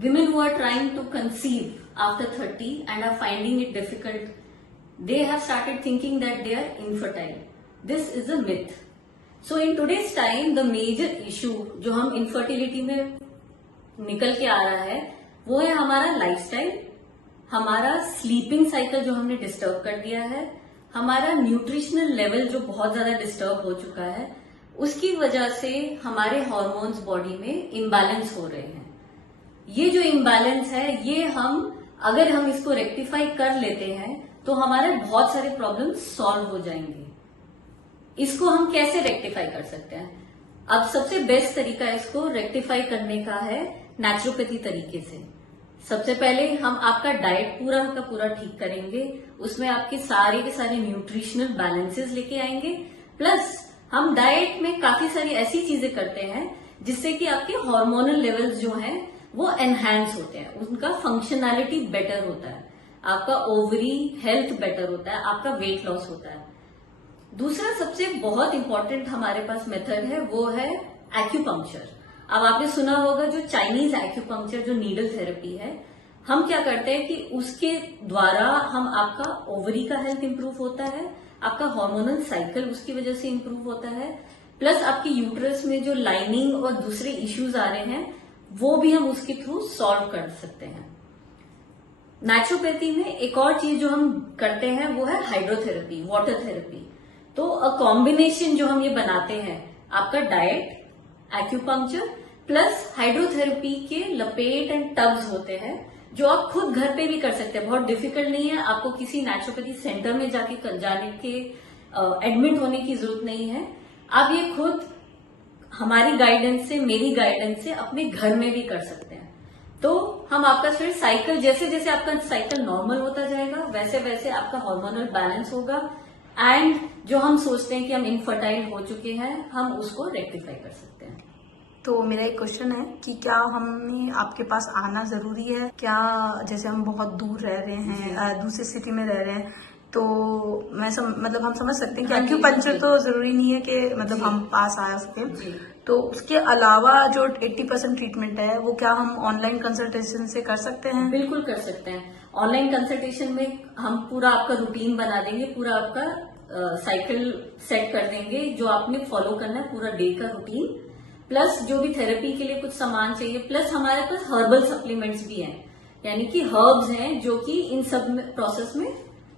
women who are trying to conceive after 30 and are finding it difficult, they have started thinking that they are infertile. This is a myth. So in today's time, the major issue जो हम infertility में निकल के आ रहा है वो है हमारा लाइफस्टाइल, हमारा स्लीपिंग साइकिल जो हमने डिस्टर्ब कर दिया है, हमारा न्यूट्रिशनल लेवल जो बहुत ज्यादा डिस्टर्ब हो चुका है, उसकी वजह से हमारे हार्मोन्स बॉडी में इम्बैलेंस हो रहे हैं। ये जो इम्बैलेंस है ये अगर हम इसको रेक्टिफाई कर लेते हैं तो हमारे बहुत सारे प्रॉब्लम्स सॉल्व हो जाएंगे। इसको हम कैसे रेक्टिफाई कर सकते हैं? अब सबसे बेस्ट तरीका इसको रेक्टिफाई करने का है नेचुरोपैथी तरीके से। सबसे पहले हम आपका डाइट पूरा का पूरा ठीक करेंगे, उसमें आपके सारे के सारे न्यूट्रिशनल बैलेंसेस लेके आएंगे, प्लस हम डाइट में काफी सारी ऐसी चीजें करते हैं जिससे कि आपके हार्मोनल लेवल्स जो हैं वो एनहांस होते हैं, उनका फंक्शनैलिटी बेटर होता है, आपका ओवरी हेल्थ बेटर होता है, आपका वेट लॉस होता है। दूसरा सबसे बहुत इंपॉर्टेंट हमारे पास मेथड है वो है एक्यूपंक्चर। अब आपने सुना होगा जो चाइनीज एक्यूपंक्चर जो नीडल थेरेपी है, हम क्या करते हैं कि उसके द्वारा हम आपका ओवरी का हेल्थ इंप्रूव होता है, आपका हार्मोनल साइकिल उसकी वजह से इंप्रूव होता है, प्लस आपकी यूट्रस में जो लाइनिंग और दूसरे इश्यूज आ रहे हैं वो भी हम उसके थ्रू सॉल्व कर सकते हैं। नेचुरोपैथी में एक और चीज जो हम करते हैं वो है हाइड्रोथेरेपी, वाटर थेरेपी। तो अ कॉम्बिनेशन जो हम ये बनाते हैं, आपका डाइट, एक्यूपंक्चर प्लस हाइड्रोथेरेपी के लपेट एंड टब्स होते हैं जो आप खुद घर पे भी कर सकते हैं। बहुत डिफिकल्ट नहीं है, आपको किसी नेचुरोपैथी सेंटर में जाने के एडमिट होने की जरूरत नहीं है। आप ये खुद हमारी गाइडेंस से, मेरी गाइडेंस से अपने घर में भी कर सकते हैं। तो हम आपका फिर साइकिल, जैसे जैसे आपका साइकिल नॉर्मल होता जाएगा वैसे वैसे आपका हार्मोनल बैलेंस होगा, एंड जो हम सोचते हैं कि हम इनफर्टाइल हो चुके हैं हम उसको रेक्टिफाई कर सकते हैं। तो मेरा एक क्वेश्चन है कि क्या हमें आपके पास आना जरूरी है? क्या जैसे हम बहुत दूर रह रहे हैं, दूसरी सिटी में रह रहे हैं, तो मतलब हम समझ सकते हैं कि एक्यूपंक्चर तो जरूरी नहीं है कि मतलब हम पास आ सके। तो उसके अलावा जो 80% ट्रीटमेंट है वो क्या हम ऑनलाइन कंसल्टेशन से कर सकते हैं? बिल्कुल कर सकते हैं। ऑनलाइन कंसल्टेशन में हम पूरा आपका रूटीन बना देंगे, पूरा आपका साइकिल सेट कर देंगे जो आपने फॉलो करना है, पूरा डे का रूटीन, प्लस जो भी थेरेपी के लिए कुछ सामान चाहिए, प्लस हमारे पास हर्बल सप्लीमेंट्स भी हैं, यानी कि हर्ब्स हैं जो कि इन सब प्रोसेस में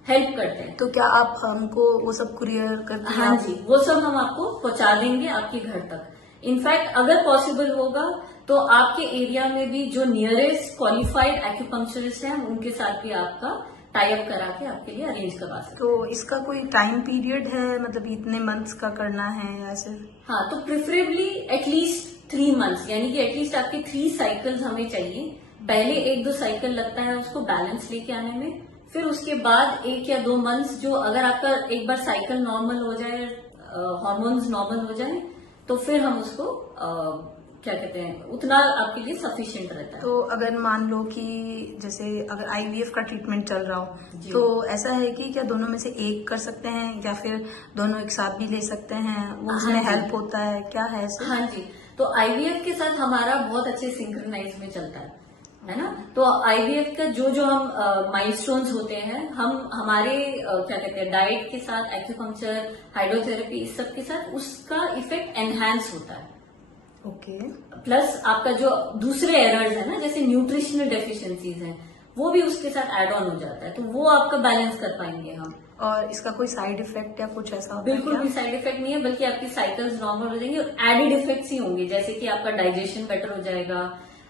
हेल्प करते हैं। तो क्या आप हमको वो सब कुरियर करते हैं? हाँ जी, वो सब हम आपको पहुंचा देंगे आपके घर तक। इनफैक्ट अगर पॉसिबल होगा तो आपके एरिया में भी जो नियरेस्ट क्वालिफाइड एक्यूपंक्चरिस्ट हैं उनके साथ भी आपका टाई अप करा के आपके लिए अरेंज करवा सकते हैं। तो इसका कोई टाइम पीरियड है, मतलब इतने मंथ्स का करना है या सिर्फ? हाँ, तो प्रेफरेबली एटलीस्ट 3 मंथ्स, यानी कि एटलीस्ट आपके 3 साइकिल्स हमें चाहिए। पहले 1-2 साइकिल लगता है उसको बैलेंस लेके आने में, फिर उसके बाद 1 या 2 मंथ्स, जो अगर आपका एक बार साइकिल नॉर्मल हो जाए, हार्मोन्स नॉर्मल हो जाए, तो फिर हम उसको क्या कहते हैं, उतना आपके लिए सफिशिएंट रहता है। तो अगर मान लो कि जैसे अगर आईवीएफ का ट्रीटमेंट चल रहा हो तो ऐसा है कि क्या दोनों में से एक कर सकते हैं या फिर दोनों एक साथ भी ले सकते हैं? वो उसमें हेल्प होता है, क्या है ऐसे? हाँ जी, तो आईवीएफ के साथ हमारा बहुत अच्छे सिंक्रोनाइज में चलता है ना। तो आईवीएफ का जो हम माइलस्टोन्स होते हैं, हम हमारे क्या कहते हैं डाइट के साथ, एक्यूपंक्चर, हाइड्रोथेरेपी, इस सब के साथ उसका इफेक्ट एनहांस होता है। ओके। प्लस आपका जो दूसरे एरर्स है ना, जैसे न्यूट्रिशनल डेफिशिएंसीज हैं, वो भी उसके साथ एड ऑन हो जाता है, तो वो आपका बैलेंस कर पाएंगे हम। और इसका कोई साइड इफेक्ट या कुछ ऐसा होता है? बिल्कुल भी साइड इफेक्ट नहीं है, बल्कि आपकी साइकिल्स नॉर्मल हो जाएंगे और एडेड इफेक्ट्स ही होंगे, जैसे कि आपका डाइजेशन बेटर हो जाएगा,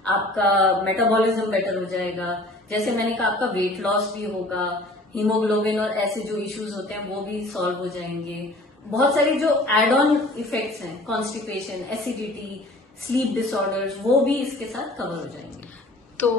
आपका मेटाबॉलिज्म बेटर हो जाएगा, जैसे मैंने कहा आपका वेट लॉस भी होगा, हीमोग्लोबिन और ऐसे जो इश्यूज होते हैं वो भी सॉल्व हो जाएंगे। बहुत सारे जो एड ऑन इफेक्ट्स हैं, कॉन्स्टिपेशन, एसिडिटी, स्लीप डिसऑर्डर्स, वो भी इसके साथ कवर हो जाएंगे। तो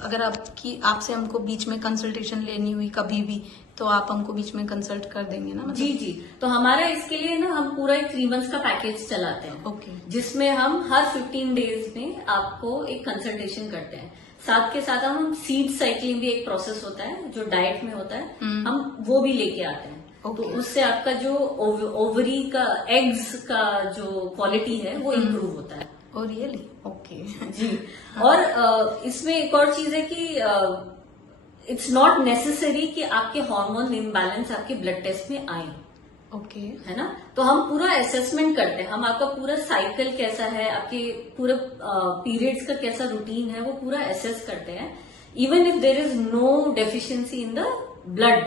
अगर आपसे हमको बीच में कंसल्टेशन लेनी हुई कभी भी, तो आप हमको बीच में कंसल्ट कर देंगे ना? मतलब? जी जी, तो हमारा इसके लिए ना हम पूरा एक 3 मंथ्स का पैकेज चलाते हैं। ओके। जिसमें हम हर 15 डेज में आपको एक कंसल्टेशन करते हैं। साथ के साथ हम सीड साइक्लिंग भी एक प्रोसेस होता है जो डाइट में होता है, हम वो भी लेके आते हैं। तो उससे आपका जो ओवरी का, एग्स का जो क्वालिटी है वो इम्प्रूव होता है। Oh really, okay. जी। और इसमें एक और चीज है कि इट्स नॉट नेसेसरी कि आपके हार्मोन इम्बैलेंस आपके ब्लड टेस्ट में आए, ओके। है ना। तो हम पूरा असेसमेंट करते हैं, हम आपका पूरा साइकिल कैसा है, आपके पूरा पीरियड्स का कैसा रूटीन है, वो पूरा असेस करते हैं। Even if there is no deficiency in the blood,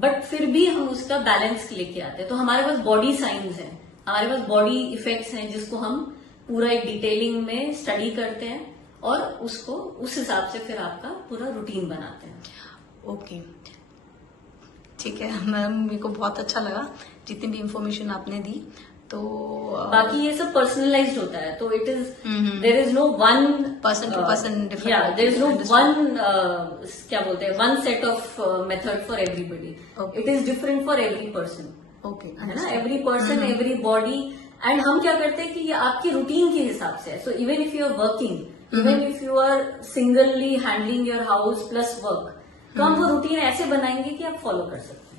but फिर भी हम उसका बैलेंस लेके आते हैं। तो हमारे पास बॉडी साइंस हैं, हमारे पास बॉडी इफेक्ट्स हैं, जिसको हम पूरा एक डिटेलिंग में स्टडी करते हैं और उसको उस हिसाब से फिर आपका पूरा रूटीन बनाते हैं। ओके, ठीक है मैम, मेरे को बहुत अच्छा लगा जितनी भी इंफॉर्मेशन आपने दी। तो बाकी ये सब पर्सनलाइज्ड होता है, तो it is there is no one Person to person different. या there is no Understood. One क्या बोलते हैं, one set of method for everybody. Okay. It is different for every person, okay, है ना। Every person, everybody. And हम क्या करते हैं कि ये आपकी रूटीन के हिसाब से है। So even if you are working, even if you are singly handling your house plus work, तो हम वो रूटीन ऐसे बनाएंगे कि आप फॉलो कर सकते हैं।